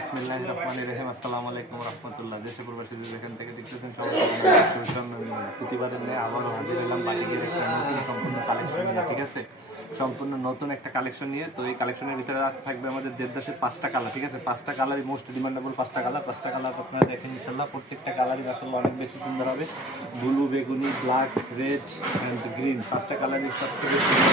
বিসমিল্লাহির রহমানির রহিম। আসসালামু আলাইকুম রাহমাতুল্লাহ। দেশে প্রবাসী যেখান থেকে দেখতেছেন সবাই প্রতিবারের ন্যায় আবারও হাজির হলাম বাটিকের একটা নতুন সম্পূর্ণ কালেকশন নিয়ে। ঠিক আছে, সম্পূর্ণ নতুন একটা কালেকশন নিয়ে। তো এই কালেকশনের ভিতরে থাকবে আমাদের দেড়দাসের 5টা কালার। ঠিক আছে, 5টা কালারই মোস্ট ডিমান্ডেবল 5টা কালার। 5টা কালার আপনারা দেখেন ইনশাল্লাহ, প্রত্যেকটা কালারই আসলে অনেক বেশি সুন্দর হবে। ব্লু, বেগুনি, ব্ল্যাক, রেড অ্যান্ড গ্রিন, 5টা কালারই সব থেকে সুন্দর।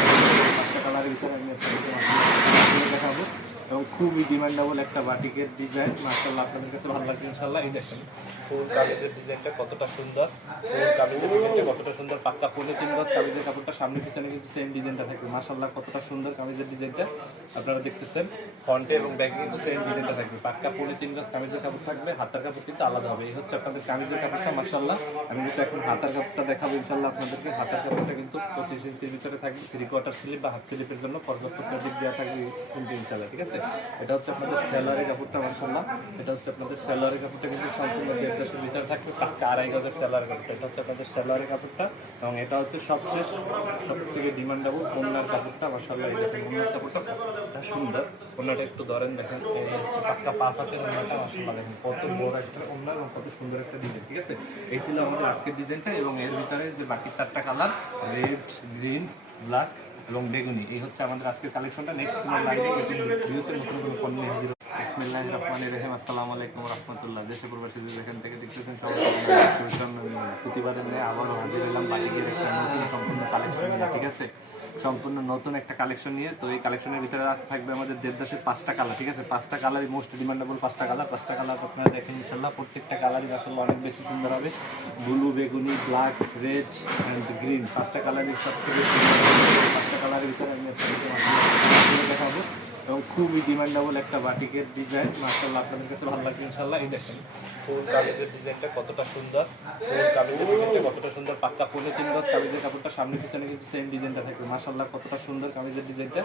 5টা কালারের ভিতরে আমি আপনাদের দেখাবো এবং খুবই ডিমান্ডেবল একটা বাটিকের ডিজাইন। মাশাআল্লাহ আপনাদের কাছে ভালো লাগবে ইনশাআল্লাহ। এই দেখেন ফুল কামিজের ডিজাইনটা কতটা সুন্দর, ফুল কামিজের ডিজাইনটা কতটা সুন্দর। পাক্কা 3 গজ কামিজের কাপড়টা সামনে পিছনে কিন্তু সেম ডিজাইনটা থাকবে। মাশাআল্লাহ কতটা সুন্দর কামিজের ডিজাইনটা আপনারা দেখতেছেন। ফ্রন্টে এবং ব্যাকে কিন্তু সেম ডিজাইনটা থাকবে। পাক্কা 3 গজ কামিজের কাপড় থাকবে, হাতার কাপড় কিন্তু আলাদা হবে। এই হচ্ছে আপনাদের কামিজের কাপড়টা। মাশাআল্লাহ আমি কিন্তু এখন হাতার কাপড়টা দেখাবো ইনশাআল্লাহ আপনাদেরকে। হাতার কাপড়টা কিন্তু 25 ইঞ্চির ভিতরে থাকবে। 3/4 স্লিপ বা হাফ স্লিপের জন্য পর্যাপ্ত ফেব্রিক দেওয়া থাকবে কিন্তু ইনশাআল্লাহ। ঠিক আছে, এটা হচ্ছে আপনাদের সেলারের কাপড়টা। মাশাআল্লাহ এটা হচ্ছে আপনাদের সেলারের কাপড়টা কিন্তু সম্পূর্ণ দেড়দাসের ভিতরে থাকবে। পাক্কা 2.5 গজের সেলারের কাপড়টা। এটা হচ্ছে আপনাদের সেলারের কাপড়টা এবং এটা হচ্ছে সবশেষ সব থেকে ডিমান্ডেবল ওড়নার কাপড়টা। মাশাআল্লাহ এই দেখেন ওড়নার কাপড়টা কতটা সুন্দর। ওড়নাটা একটু ধরেন দেখেন, এই হচ্ছে পাক্কা 5 হাতের ওড়নাটা। মাশাআল্লাহ দেখেন কত বড় একটা ওড়না এবং কত সুন্দর একটা ডিজাইন। ঠিক আছে, এই ছিল আমাদের আজকের ডিজাইনটা এবং এর ভিতরে যে বাকি 4টা কালার রেড, গ্রিন, ব্ল্যাক এবং বেগুনি, এই হচ্ছে আমাদের আজকের কালেকশনটা। নেক্সট তোমার লাইভে ভিডিওতে নতুন কোনো পণ্য হিসেবে। বিসমিল্লাহির রহমানির রহিম। আসসালামু আলাইকুম রাহমাতুল্লাহ। দেশে প্রবাসী যেখান থেকে দেখতেছেন সবাই প্রতিবারের ন্যায় আবারও হাজির হলাম বাটিকের একটা নতুন সম্পূর্ণ কালেকশন নিয়ে। ঠিক আছে, সম্পূর্ণ নতুন একটা কালেকশন নিয়ে। তো এই কালেকশনের ভিতরে থাকবে আমাদের দেড়দাসের 5টা কালার। ঠিক আছে, 5টা কালারই মোস্ট ডিমান্ডেবল 5টা কালার। 5টা কালার আপনারা দেখেন ইনশাল্লাহ, প্রত্যেকটা কালারই আসলে অনেক বেশি সুন্দর হবে। ব্লু, বেগুনি, ব্ল্যাক, রেড অ্যান্ড গ্রিন, 5টা কালারই সব থেকে সুন্দর। 5টা কালারের ভিতরে আমি আপনাদেরকে দেখাবো এবং খুবই ডিমান্ডেবল একটা বাটিকের ডিজাইন। মাশাআল্লাহ আপনাদের কাছে ভালো লাগবে ইনশাআল্লাহ। এই দেখেন ফুল কামিজের ডিজাইনটা কতটা সুন্দর, ফুল কামিজের ডিজাইনটা কতটা সুন্দর। পাক্কা 3 গজ কামিজের কাপড়টা সামনে পিছনে কিন্তু সেম ডিজাইনটা থাকবে। মাশাআল্লাহ কতটা সুন্দর কামিজের ডিজাইনটা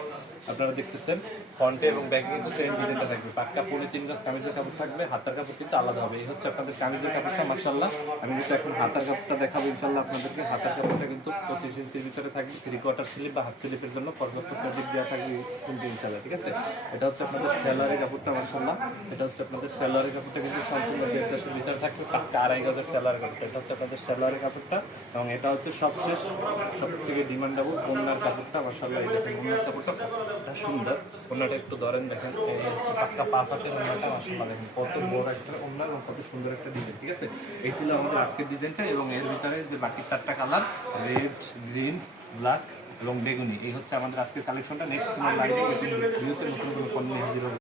আপনারা দেখতেছেন। ফ্রন্টে এবং ব্যাকে কিন্তু সেম ডিজাইনটা থাকবে। পাক্কা 3 গজ কামিজের কাপড় থাকবে, হাতার কাপড় কিন্তু আলাদা হবে। এই হচ্ছে আপনাদের কামিজের কাপড়টা। মাশাআল্লাহ আমি কিন্তু এখন হাতার কাপড়টা দেখাবো ইনশাআল্লাহ আপনাদেরকে। হাতার কাপড়টা কিন্তু 25 ইঞ্চির ভিতরে থাকবে। 3/4 স্লিপ বা হাফ স্লিপের জন্য পর্যাপ্ত ফেব্রিক দেওয়া থাকবে কিন্তু ইনশাআল্লাহ। ঠিক আছে, এটা হচ্ছে আপনাদের সেলারের কাপড়টা। মাশাআল্লাহ এটা হচ্ছে আপনাদের সেলারের কাপড়টা কিন্তু সম্পূর্ণ দেড়দাসের ভিতরে থাকবে। পাক্কা 2.5 গজের সেলারের কাপড়টা। এটা হচ্ছে আপনাদের সেলারের কাপড়টা এবং এটা হচ্ছে সবশেষ সব থেকে ডিমান্ডেবল ওড়নার কাপড়টা। মাশাআল্লাহ এই দেখেন ওড়নার কাপড়টা কতটা সুন্দর। ওড়নাটা একটু ধরেন দেখেন, এই হচ্ছে পাক্কা 5 হাতের ওড়নাটা। মাশাআল্লাহ দেখেন কত বড় একটা ওড়না এবং কত সুন্দর একটা ডিজাইন। ঠিক আছে, এই ছিল আমাদের আজকের ডিজাইনটা এবং এর ভিতরে যে বাকি 4টা কালার রেড, গ্রিন, ব্ল্যাক এবং বেগুনি, এই হচ্ছে আমাদের আজকের কালেকশনটা। নেক্সট তোমার লাইভে ভিডিওতে নতুন কোনো পণ্য হিসেবে।